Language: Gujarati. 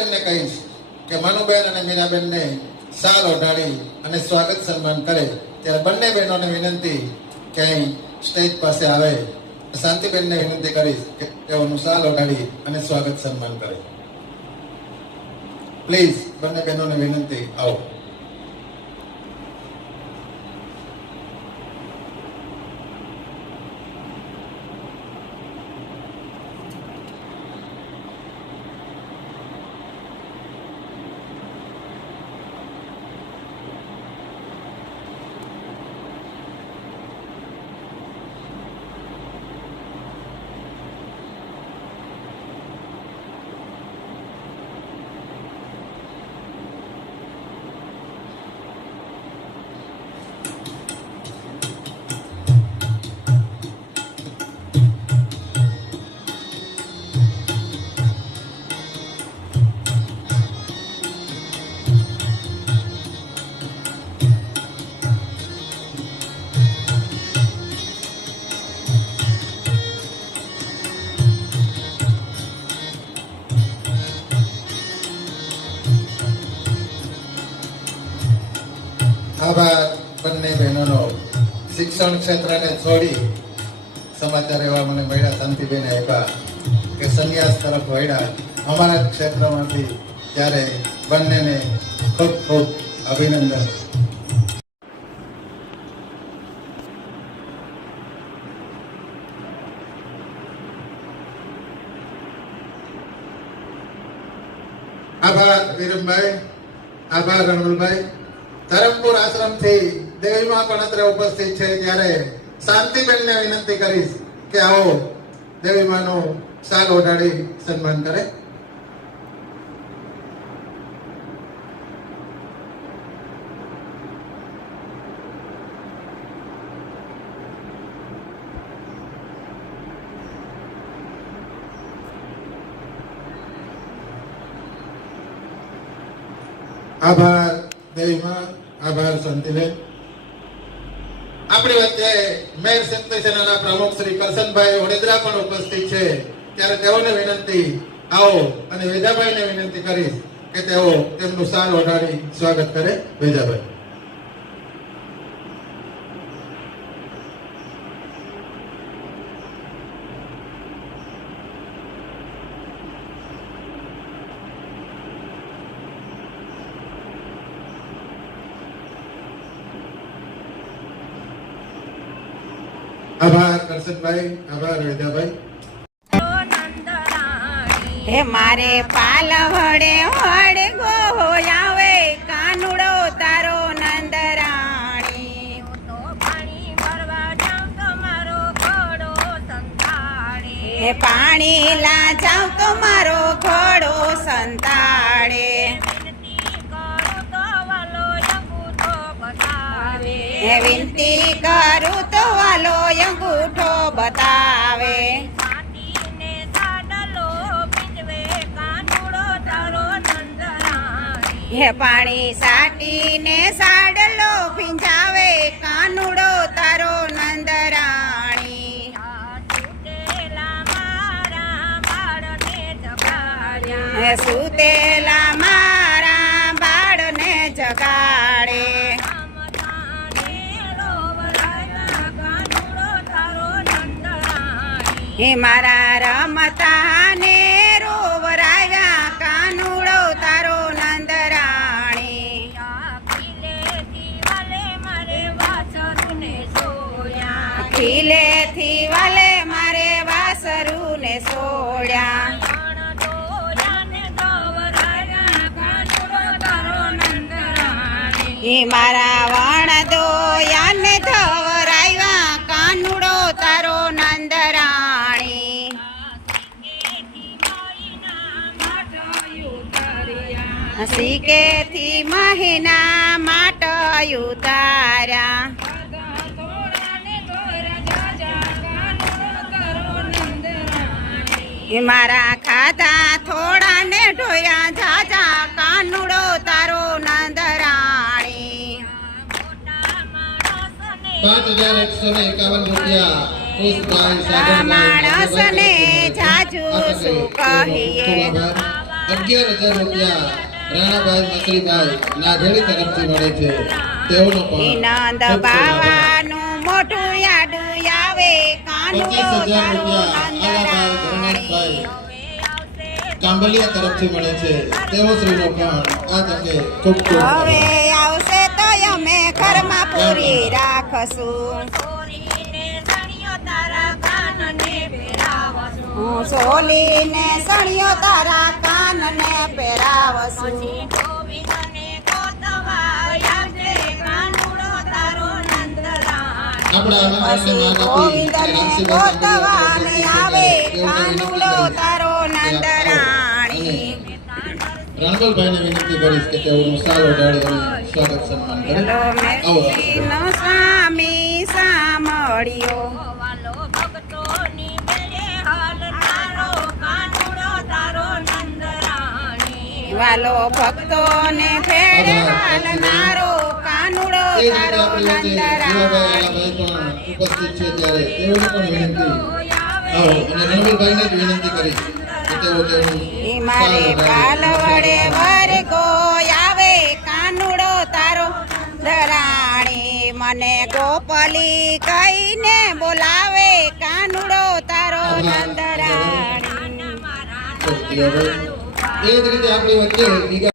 શાંતિબેનને કહીશ કે મનુબેન અને મીરાબેનને શાલ ઓઢાડી અને સ્વાગત સન્માન કરે ત્યારે બંને બહેનોને વિનંતી કે અહીં સ્ટેજ પાસે આવે. શાંતિબેનને વિનંતી કરીશ કે તેઓનું શાલ ઓઢાડી અને સ્વાગત સન્માન કરે. પ્લીઝ બંને બહેનોને વિનંતી, આવો. આભાર બંને બહેનોનો. શિક્ષણ ક્ષેત્રને છોડી સમાચાર એવા મને મળ્યા, શાંતિબેને આપ્યા કે સંન્યાસ તરફ વળ્યા અમારા ક્ષેત્રમાંથી, ત્યારે બંનેને ખૂબ ખૂબ અભિનંદન. આભાર વિરમભાઈ, આભાર રણવલભાઈ. ધરમપુર આશ્રમથી દેવીમાં પણ અત્રે ઉપસ્થિત છે, ત્યારે શાંતિબેનને વિનંતી કરીશ કે આવો દેવીમાનું શાલ ઓઢાડી સન્માન કરે. આભાર દેવીમાં, આભાર શાંતિબેન. આપણી વચ્ચે મેર શક્તિ સેનાના પ્રમુખ શ્રી કરશનભાઈ ઓડેદરા પણ ઉપસ્થિત છે, ત્યારે તેઓને વિનંતી, આવો, અને વેજાભાઈને વિનંતી કરીશ કે તેઓ તેમનું શાલ ઓઢાડી સ્વાગત કરે. વેજાભાઈ. આભાર કરશનભાઈ, આભાર વેદાભાઈ. હે મારે પાલવડે વડે ગો આવે કાનુડો તારો નંદરાણી. પાણી ભરવા જાઉં તમારો ઘોડો સંતાડે. હે પાણી લા જાઉં તમારો ઘોડો સંતાડે. વિનંતી કરું તો વાલો અંગૂઠો બતાવે. હે પાણી સાટીને સાડલો ભીંજાવે કાનુડો તારો નંદરાણી. હે સુતેલા મારા બાળને જગાડે. હે મારા રમતા ને રોવરાયા કાનુડો તારો નંદરાણી. ખીલેથી વાલે મારે વાસરુ ને સોડ્યા. હે મારા વણ દોયાને ધવરાયા કાનુડો તારો નંદરાણી. સિકેથી મહિના માટ ઉતાર્યા. મારા ખાધા થોડા ને ઢોયા જાજા કાનુડો તારો નંદરાણી. 5151 રૂપિયા માણસને જાજુ શું કહીએ. 11,000 રૂપિયા રાણાભાઈ મસરીભાઈ નાઘેડી તરફથી મળે છે તેઓનો એ પણ નંદ ખૂબ ખૂબ આભાર. બાવાનું મોઢું યાદ આવે કાનુડો 25,000 તારો રૂપિયા નંદરાણી આલાભાઈ કાંબલિયા તરફથી મળે છે તેઓ શ્રીનો પણ આ તકે ખૂબ ખૂબ હવે આભાર. આવશે તો અમે ઘરમાં પૂરી રાખશું હું સોલીને સણિયો તારા કાનને પહેરાવશું આપણા આમંત્રણને માન આપી ગોવિંદને ગોતવાને આવે કાનુડો તારો નંદરાણી રણગોલભાઈને વિનંતી કરીશ કે તેઓનું સાલ ઓઢાડી અને સ્વાગત સન્માન કરે. હેલો આવો. મેસીનો સ્વામી સાંભળ્યો વાલો ભક્તોને ફેરે હાલનારો કાનુડો એ જ રીતે તારો આપણી વચ્ચે જીવાભાઈ આલાભાઈ પણ ઉપસ્થિત છે ત્યારે તેઓને પણ વિનંતી આવો અને રણવીરભાઈને જ વિનંતી કરીશ કે તેઓ તેઓનું એ મારે કાલ વડે વર્ગો આવે કાનુડો તારો ધરાણી મને ગોપલી કહીને બોલાવે કાનુડો તારો નંદરાણી એ જ રીતે આપણી વચ્ચે બીજા